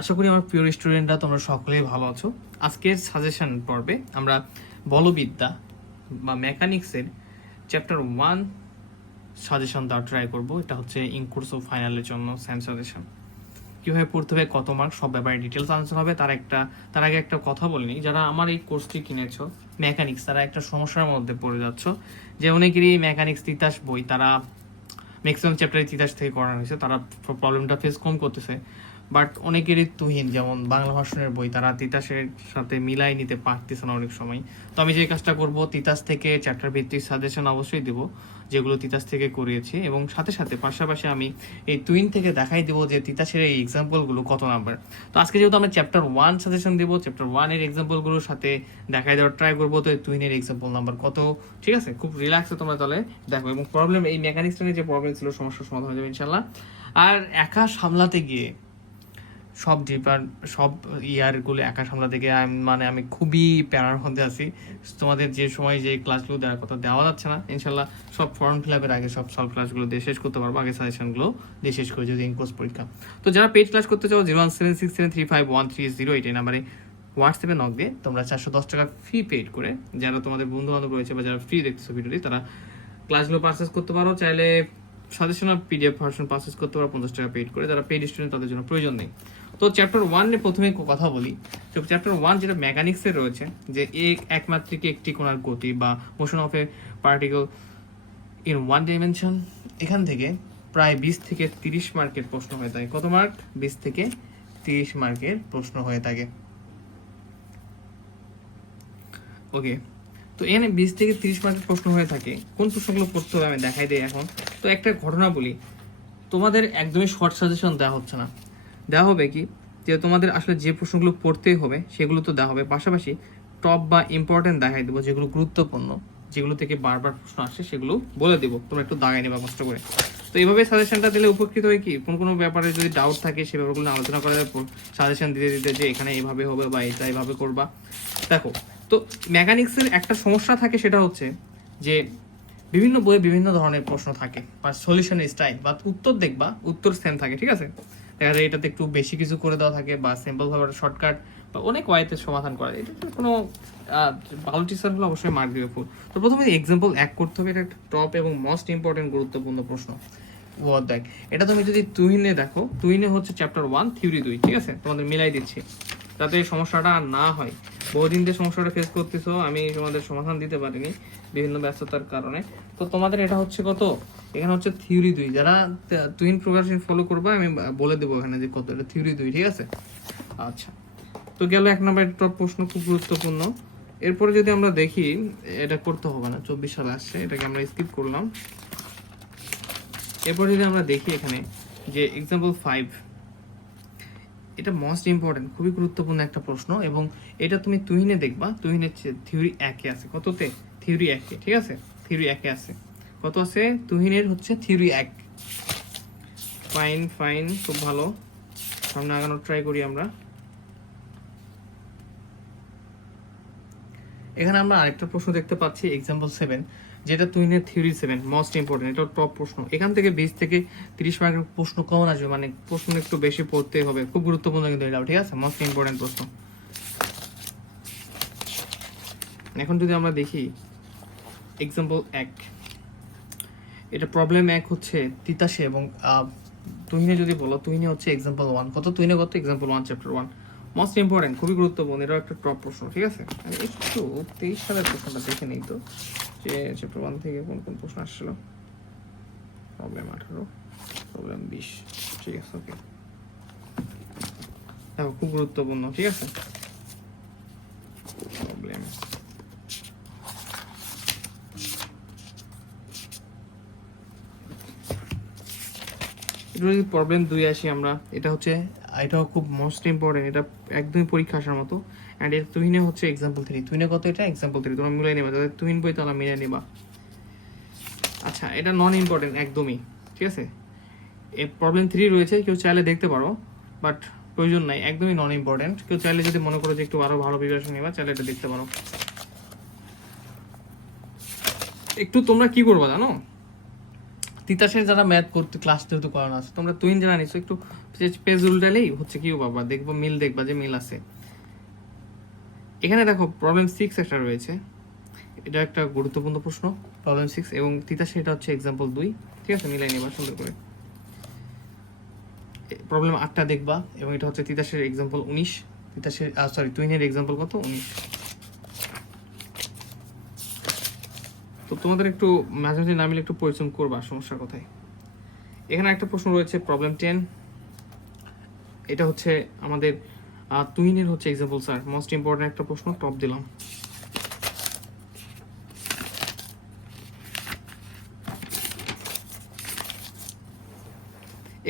আশা করি আমার প্রিয় স্টুডেন্টরা তোমরা সকলেই ভালো আছো। আজকের সাজেশন পর্বে আমরা বলবিদ্যা বা মেকানিক্সের চ্যাপ্টার 1 সাজেশন দেওয়ার ট্রাই করব। এটা হচ্ছে ইন কোর্স অফ ফাইনালের জন্য সেম সাজেশন। কীভাবে পড়তে হবে, কত মার্ক, সব ব্যাপারে ডিটেলস আলোচনা হবে। তার আগে একটা কথা বলিনি, যারা আমার এই কোর্সটি কিনেছো মেকানিক্স, তারা একটা সমস্যার মধ্যে পড়ে যাচ্ছ যে অনেকেরই মেকানিক্স তিতাস বই, তারা ম্যাক্সিমাম চ্যাপ্টারে তিতাস থেকে করানো হয়েছে, তারা প্রবলেমটা ফেস কম করতেছে। বাট অনেকেরই তুহিন, যেমন বাংলা ভাষণের বই, তারা তিতাসের সাথে মিলাই নিতে পারতেছে না অনেক সময়। তো আমি যে কাজটা করব, তিতাস থেকে চ্যাপ্টার ভিত্তিক সাজেশন অবশ্যই দেবো, যেগুলো তিতাস থেকে করিয়েছি, এবং সাথে সাথে পাশাপাশি আমি এই তুহিন থেকে দেখাই দেবো যে তিতাসের এই এক্সাম্পলগুলো কত নাম্বার। তো আজকে যেহেতু আমরা চ্যাপ্টার 1 সাজেশন দেবো, চ্যাপ্টার 1 এর এক্সাম্পলগুলোর সাথে দেখাই দেওয়ার ট্রাই করবো তো তুহিনের এক্সাম্পল নাম্বার কত। ঠিক আছে, খুব রিল্যাক্সে তোমরা তাহলে দেখো, এবং প্রবলেম এই মেকানিক্সটা নিয়ে যে প্রবলেম ছিল সমস্যার সমাধান হয়ে যাবে ইনশাল্লাহ। আর একা সামলাতে গিয়ে সব ইয়ারগুলো একা সামলাতে গিয়ে আমি খুবই প্যারার মধ্যে আছি। তোমাদের যে সময় যে ক্লাসগুলো দেওয়ার কথা দেওয়া যাচ্ছে না, ইনশাল্লাহ সব ফর্ম ফিল আপের আগে সব ক্লাসগুলো দিয়ে শেষ করতে পারবো, আগে সাজেশনগুলো দিয়ে শেষ করে যদি ইনকোর্স পরীক্ষা। তো যারা পেড ক্লাস করতে চাও 01767351308 এই নাম্বারে হোয়াটসঅ্যাপে নক দিয়ে তোমরা 410 টাকা ফি পেড করে, যারা তোমাদের বন্ধু বান্ধব রয়েছে বা যারা ফ্রি দেখতেছো ভিডিওটি, তারা ক্লাসগুলো পারচেস করতে পারো। চাইলে সাজেশনাল পিডিএফ ভার্সন পারচেস করতে পারো 50 টাকা পেড করে। যারা পেড স্টুডেন্ট তাদের জন্য প্রয়োজন নেই। তো চ্যাপ্টার 1 এর প্রথমে কথা বলি। তো চ্যাপ্টার 1 যেটা মেকানিক্সের রয়েছে, যে একমাত্রিক একটি কোণার গতি বা motion of A particle in one dimension, এখান থেকে প্রায় 20 থেকে 30 মার্কের প্রশ্ন হয়ে থাকে। কত মার্ক? 20 থেকে 30 মার্কের প্রশ্ন হয়ে থাকে। ওকে, তো এখানে 20 থেকে 30 মার্কের প্রশ্ন হয়ে থাকে। কোন প্রশ্নগুলো পড়তে হবে আমি দেখাই দিই এখন। তো একটা ঘটনা বলি, তোমাদের একদমই শর্ট সাজেশন দেওয়া হচ্ছে না। দেওয়া হবে কি, যে তোমাদের আসলে যে প্রশ্নগুলো পড়তেই হবে সেগুলো তো দেওয়া হবে, পাশাপাশি টপ বা ইম্পর্টেন্ট দেখাই দেবো, যেগুলো গুরুত্বপূর্ণ, যেগুলো থেকে বারবার প্রশ্ন আসে সেগুলো বলে দেবো, তোমরা একটু দাগাই নেবা কষ্ট করে। তো এইভাবে সাজেশনটা দিলে উপকৃত হয় কি, কোনো ব্যাপারে যদি ডাউট থাকে সে ব্যাপারগুলো আলোচনা করা যায়, সাজেশন দিতে দিতে যে এখানে এইভাবে হবে বা এটা এইভাবে করবা। দেখো, তো মেকানিক্সের একটা সমস্যা থাকে, সেটা হচ্ছে যে বিভিন্ন বইয়ে বিভিন্ন ধরনের প্রশ্ন থাকে বা সলিউশনের স্টাইল বা উত্তর দেখবা, উত্তর সেম থাকে। ঠিক আছে, দেখা যায় এটাতে একটু বেশি কিছু করে দেওয়া থাকে বা সিম্পল ভাবে শর্টকাট বা অনেক ওয়াইতে সমাধান করা যায়। এটা কোনো ভালো টিচার হলে অবশ্যই মার্ক দিবে ফুল। তো প্রথমে এক্সাম্পল এক করতে হবে, এটা একটা টপ এবং মোস্ট ইম্পর্টেন্ট গুরুত্বপূর্ণ প্রশ্ন। দেখ, এটা তুমি যদি তুহিনে দেখো, তুহিনে হচ্ছে চ্যাপ্টার 1 থিওরি 2। ঠিক আছে, তোমাদের মিলাই দিচ্ছি যাতে এই সমস্যাটা আর না হয়। বহুদিন ধরে সমস্যাটা ফেস করতেছো, আমি তোমাদের সমাধান দিতে পারিনি বিভিন্ন ব্যস্ততার কারণে। তো তোমাদের এটা হচ্ছে কত, এখানে হচ্ছে থিওরি 2। যারা তুহিন প্রোগ্রাম ফলো করবে আমি বলে দেবো এখানে যে কত, এটা থিওরি 2। ঠিক আছে, আচ্ছা। তো গেল 1 নম্বর টপ প্রশ্ন, খুব গুরুত্বপূর্ণ। এরপরে যদি আমরা দেখি, এটা করতে হবে না, 24 সালে আসছে, এটাকে আমরা স্কিপ করলাম। এরপর যদি আমরা দেখি এখানে যে এক্সাম্পল 5, এটা মোস্ট ইম্পর্টেন্ট, খুবই গুরুত্বপূর্ণ একটা প্রশ্ন, এবং এটা তুমি তুহিনে দেখবা, তুহিনের থিওরি 1 আছে। কততে? থিওরি 1। ঠিক আছে, থিওরি 1 আছে। কত আছে? তুহিনের হচ্ছে থিওরি 1। ফাইন, খুব ভালো, সামনে আগানোর ট্রাই করি আমরা। এখানে আমরা আরেকটা প্রশ্ন দেখতে পাচ্ছি, এক্সাম্পল 7, যেটা তুহিনের থিওরি 7, মোস্ট ইম্পর্টেন্ট, এটা টপ প্রশ্ন। এখান থেকে 20 থেকে 30 মার্কের প্রশ্ন কমন আসবে, মানে প্রশ্ন একটু বেশি পড়তে হবে, খুব গুরুত্বপূর্ণ কিন্তু এটাও। ঠিক আছে, মোস্ট ইম্পর্টেন্ট প্রশ্ন। এখন যদি আমরা দেখি এক্সাম্পল 1, এটা প্রবলেম 1 হচ্ছে তিতাসে, এবং তুহিনে যদি বলো, তুহিনে হচ্ছে এক্সাম্পল 1। কত? তুহিনে কত? এক্সাম্পল 1 চ্যাপ্টার 1, মোস্ট ইম্পর্টেন্ট, খুবই গুরুত্বপূর্ণ, এটাও একটা টপ প্রশ্ন। ঠিক আছে, আমি একটু 23 সালের প্রশ্নটা দেখে নিই তো, যে চ্যাপ্টার 1 থেকে কোন কোন প্রশ্ন আসছিল। Problem 18, problem 20। ঠিক আছে, ওকে, দেখো খুব গুরুত্বপূর্ণ। ঠিক আছে, প্রবলেম প্রবলেম 2 আসি আমরা। এটাও খুব মোস্ট ইম্পর্টেন্ট, এটা একদমই পরীক্ষা আসার মতো। অ্যান্ড এর তুহিনে হচ্ছে এক্সাম্পল 3। তুহিনে কত? এটা এক্সাম্পল 3। তোমরা মিলাই নেবা, যাদের তুহিন বই তারা মিলাই নেবা। আচ্ছা, এটা নন ইম্পর্টেন্ট একদমই। ঠিক আছে, এই প্রবলেম 3 রয়েছে, কেউ চাইলে দেখতে পারো, বাট প্রয়োজন নাই, একদমই নন ইম্পর্টেন্ট। কেউ চাইলে যদি মনে করো যে একটু আরো ভালো প্রিপারেশন নেবা, চাইলে এটা দেখতে পারো। একটু তোমরা কি করবা জানো, তিতাসের যারা ম্যাথ করতে ক্লাস যেহেতু করানো আছে, তোমরা তুহিন যারা নিছো একটু পেজ উল্টালেই হচ্ছে কি বাবা, দেখবো মিল, দেখবা যে মিল আছে। এখানে দেখো প্রবলেম 6 একটা রয়েছে, এটা একটা গুরুত্বপূর্ণ প্রশ্ন, প্রবলেম 6, এবং তিতাসের এটা হচ্ছে এক্সাম্পল 2, ঠিক আছে, মিলাই নিবা সুন্দর করে। প্রবলেম 8টা দেখবা, এবং এটা হচ্ছে তিতাসের এক্সাম্পল 19, তিতাসের সরি তুহিনের এক্সাম্পল কত, 19। তো তোমাদের একটু মাঝে মাঝে না মিলে একটু পরিশ্রম করবা, সমস্যা কোথায়। এখানে একটা প্রশ্ন রয়েছে প্রবলেম 10, এটা হচ্ছে আমাদের তুহিনের হচ্ছে এক্সাম্পল স্যার, মোস্ট ইম্পর্টেন্ট একটা প্রশ্ন, টপ দিলাম।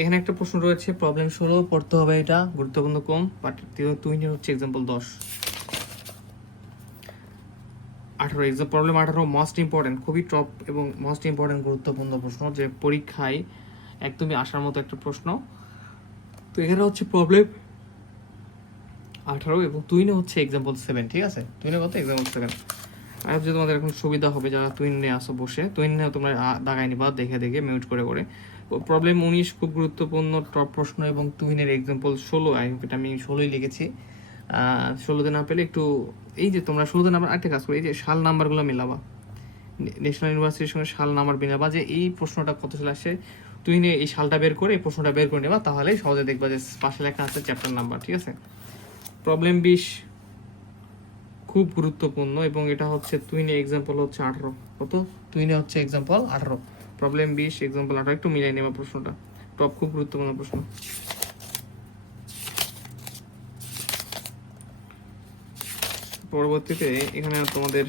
এখানে একটা প্রশ্ন রয়েছে প্রবলেম 16, পড়তে হবে, এটা গুরুত্বপূর্ণ কম, বাট তুহিনের হচ্ছে এক্সাম্পল 10। 18 প্রবলেম 18 মোস্ট ইম্পর্টেন্ট, খুবই টপ এবং মোস্ট ইম্পর্টেন্ট গুরুত্বপূর্ণ প্রশ্ন, যে পরীক্ষায় একদমই আসার মতো একটা প্রশ্ন। তো এখানে হচ্ছে প্রবলেম 18 এবং তুহিনে হচ্ছে এক্সাম্পল 7, ঠিক আছে, তুহিনে কত, এক্সাম্পল 7। আর যদি তোমাদের এখন সুবিধা হবে যারা তুহিনে আসো বসে, তুহিনে তোমরা দাগাই নিবা দেখে দেখে মিউট করে করে। প্রবলেম 19 খুব গুরুত্বপূর্ণ টপ প্রশ্ন, এবং তুহিনের এক্সাম্পল 16, এটা আমি 16ই লিখেছি। 16তে না পেলে একটু, এই যে তোমরা 16তে নাম্বার আরেকটা কাজ করো, এই যে সাল নাম্বারগুলো মিলাবা, ন্যাশনাল ইউনিভার্সিটির সঙ্গে সাল নাম্বার মিলাবা, যে এই প্রশ্নটা কত সালে আসে, তুই নিয়ে এই সালটা বের করে এই প্রশ্নটা বের করে নেবা, তাহলে সহজে দেখবা যে পাশে লেখা আছে চ্যাপ্টার নাম্বার, ঠিক আছে। প্রবলেম 20 খুব গুরুত্বপূর্ণ, এবং এটা হচ্ছে তুহিনে এক্সাম্পল হচ্ছে 18, কত, তুহিনে হচ্ছে এক্সাম্পল 18, প্রবলেম 20 এক্সাম্পল 18, একটু মিলাই নেবা প্রশ্নটা, টপ খুব গুরুত্বপূর্ণ প্রশ্ন। পরবর্তীতে এখানে তোমাদের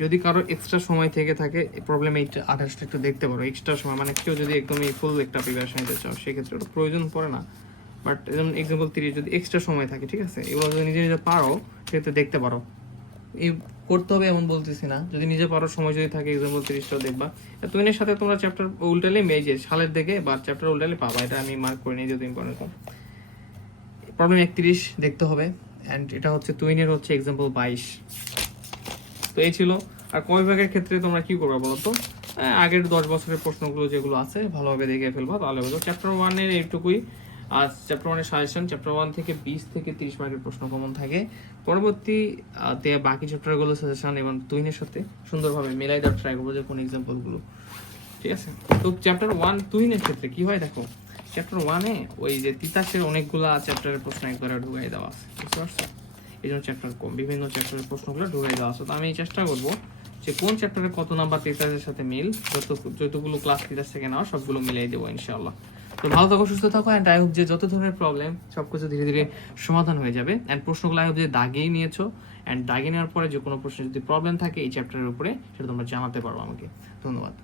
যদি কারো এক্সট্রা সময় থেকে থাকে, প্রবলেম 28টা একটু দেখতে পারো, এক্সট্রা সময়, মানে কেউ যদি একদমই ফুল একটা প্রিপারেশন নিতে চাও সেক্ষেত্রে ওটা প্রয়োজন পড়ে না, বাট যেমন এক্সাম্পল 30 যদি এক্সট্রা সময় থাকে, ঠিক আছে, এগুলো যদি নিজে নিজে পারো সেক্ষেত্রে দেখতে পারো, এই করতে হবে এমন বলতেছি না, যদি নিজে পারো সময় যদি থাকে এক্সাম্পল 30টাও দেখবা। তুহিনের সাথে তোমরা চ্যাপ্টার উল্টালে এই যে সালের দিকে বা চ্যাপ্টার উল্টালে পাবা, এটা আমি মার্ক করে নিই যেহেতু ইম্পর্টেন্ট। প্রবলেম 31 দেখতে হবে, অ্যান্ড এটা হচ্ছে তুহিনের হচ্ছে এক্সাম্পল 22। তো এই ছিল। আর ক বিভাগের ক্ষেত্রে তোমরা কি করবা বলো তো, আগের 10 বছরের প্রশ্নগুলো যেগুলো আছে ভালোভাবে দেখে ফেলবা, তাহলে বলতো চ্যাপ্টার 1-এর এইটুকুই। আর চ্যাপ্টার 1-এর সাজেশন, চ্যাপ্টার 1 থেকে 20 থেকে 30 মার্কের প্রশ্ন কমন থাকে, পরবর্তী বাকি চ্যাপ্টারগুলো সাজেশন এবং তুহিনের সাথে সুন্দরভাবে মেলাই দেওয়ার ট্রাই করবো যে কোন এক্সাম্পলগুলো, ঠিক আছে। তো চ্যাপ্টার 1 তুহিনের ক্ষেত্রে কি হয় দেখো, চ্যাপ্টার 1-এ ওই যে তিতাসের অনেকগুলা চ্যাপ্টারের প্রশ্ন একবারে ঢুকাই দেওয়া আছে, বুঝতে পারছো, এই জন্য চ্যাপ্টার কম, বিভিন্ন চ্যাপ্টারের প্রশ্নগুলো ঢুকাই দেওয়া আছে। তো আমি চেষ্টা করবো যে কোন চ্যাপ্টারে কত নাম্বার তিতাসের সাথে মিল, যতগুলো ক্লাস তিতাস থেকে নেওয়া সবগুলো মিলিয়ে দেবো ইনশাআল্লাহ। তো ভালো থাকো, সুস্থ থাকো, অ্যান্ড আই হোপ যে যত ধরনের প্রবলেম সবকিছু ধীরে ধীরে সমাধান হয়ে যাবে, অ্যান্ড প্রশ্নগুলো আই হোপ যে দাগিয়ে নিয়েছো, অ্যান্ড দাগিয়ে নেওয়ার পরে যে কোনো প্রশ্নে যদি প্রবলেম থাকে এই চ্যাপ্টারের উপরে সেটা তোমরা জানাতে পারো আমাকে। ধন্যবাদ।